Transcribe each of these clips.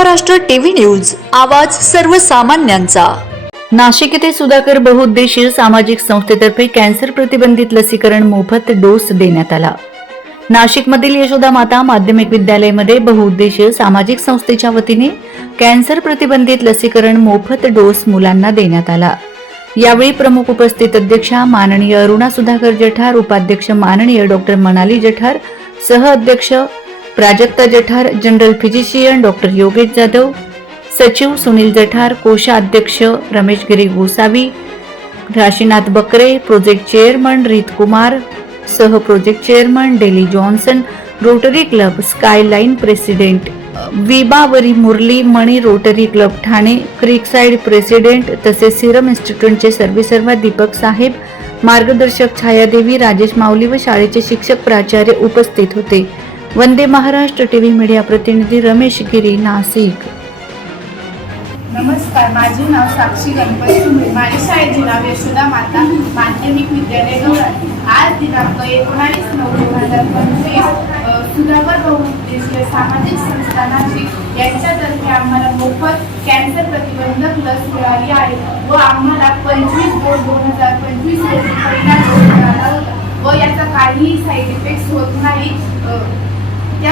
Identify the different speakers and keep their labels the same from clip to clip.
Speaker 1: Maharashtra TV news आवाज सर्वसामान्यांचा. नाशिक येथे सुधाकर बहुउद्देशीय सामाजिक संस्थेतर्फे कॅन्सर प्रतिबंधित लसीकरण मोफत डोस देण्यात आला. नाशिकमधील यशोदा माता माध्यमिक विद्यालयामध्ये बहुउद्देशीय सामाजिक संस्थेच्या वतीने कॅन्सर प्रतिबंधित लसीकरण मोफत डोस मुलांना देण्यात आला. यावेळी प्रमुख उपस्थित अध्यक्षा माननीय अरुणा सुधाकर जठार उपाध्यक्ष माननीय डॉक्टर मनाली जठार सह अध्यक्ष Prajakta Jathar general physician doctor Yogesh Jadhav सचिव सुनील जठार कोषाध्यक्ष रमेश गिरी गोसावी राशीनाथ बकरे प्रोजेक्ट चेअरमन रीत कुमार सह project chairman Daly Johnson rotary club skyline president Vibhavari Murali Mani rotary club Thane creekside president तसेच सिरम इन्स्टिट्यूटचे सर्वेसर्वा दीपक साहेब मार्गदर्शक छायादेवी राजेश माऊली व शाळेचे शिक्षक प्राचार्य उपस्थित होते. वंदे महाराष्ट्र टीव्ही मीडिया प्रतिनिधी रमेश गिरी नाशिक.
Speaker 2: नमस्कार माझे नाव साक्षी गणपती सुंबे माझ्या शाळेचे नाव यशोदा माता माध्यमिक विद्यालय गौराणी आज दिनांक एकोणावीस नऊ दोन हजार पंचवीस सुधाकर बहुउद्देशीय सामाजिक संस्था नाशिक यांच्यातर्फे आम्हाला मोफत कॅन्सर प्रतिबंधक लस मिळाली आहे व आम्हाला पंचवीस दोन दोन हजार पंचवीस रोजी पहिला डोस मिळाला होता. व याचा काहीही साईड इफेक्ट्स होत नाही.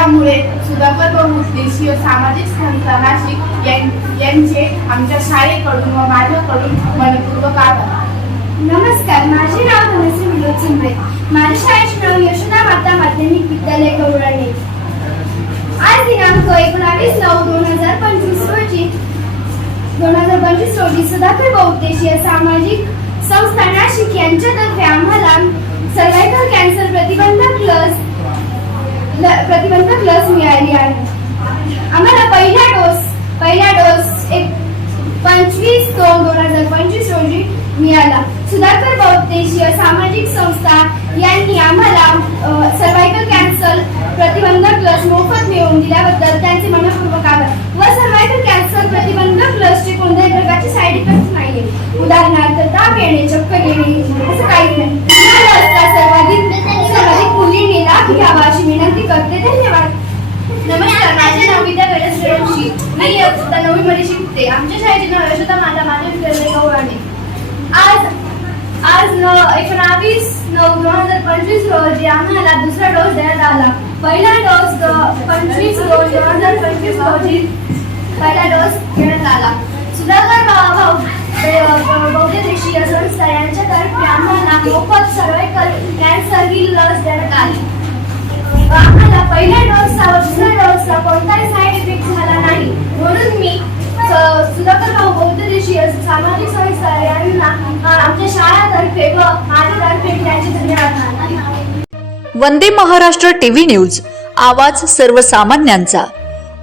Speaker 2: त्यामुळे सुधाकर व उद्देशीय सामाजिक संस्था नाशिक यांचे आमच्या शाळेकडून व माझ्याकडून मनपूर्वक आभार.
Speaker 3: नमस्कार माझे नाव धनश्री विनोद चिंबळे माझ्या शाळेचे नाव यशोदा माता माध्यमिक विद्यालय गौराणे. आज दिनांक एकोणावीस नऊ दोन हजार पंचवीस रोजी दोन हजार पंचवीस रोजी सुधाकर बहुउद्देशीय सामाजिक संस्था नाशिक यांच्या आम्हाला सर्वायकल कॅन्सर प्रतिबंधक लस ल- लस मिळाली आहे. आम्हाला पहिला डोस पहिला डोस एक पंचवीस दोन दोन हजार पंचवीस रोजी मिळाला. सुधाकर बहुद्देशीय सामाजिक संस्था यांनी आम्हाला सर्वायकल कॅन्सर प्रतिबंधक लस मोफत मिळवून दिल्याबद्दल त्यांचे मनपूर्वक आभार. व सर्वायकल कॅन्सर प्रतिबंधक लसचे कोणत्याही प्रकारचे साईड इफेक्ट नाहीये. उदाहरणार्थ ताप येणे मध्ये शिकते. आमच्या शाळेचे नाव यशोदा माता माझे विद्यालय गौराणे आज आज न एकोणावीस नऊ दोन हजार पंचवीस रोजी आम्हाला दुसरा डोस देण्यात आला. पहिला डोस पंचवीस दोन दोन हजार पंचवीस रोजी पहिला डोस देण्यात आला. सुधाकर भाऊ बौद्ध देशीय संस्था यांच्यातर्फे आम्हाला मोफत सर्वायकल कॅन्सर ही लस देण्यात आली. आम्हाला पहिल्या डोसचा व दुसऱ्या डोसचा कोणताही साईड इफेक्ट झाला नाही. म्हणून मी सुधाकर भाऊ बौद्ध देशीय सामाजिक संस्था यांना आमच्या शाळातर्फे व माझ्यातर्फे त्यांचे धन्यवाद
Speaker 1: वंदे महाराष्ट्र टीव्ही न्यूज आवाज सर्वसामान्यांचा.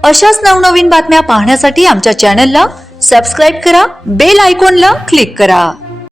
Speaker 1: अशाच नवनवीन बातम्या पाहण्यासाठी आमच्या चॅनलला सबस्क्राईब करा बेल आयकॉनला क्लिक करा.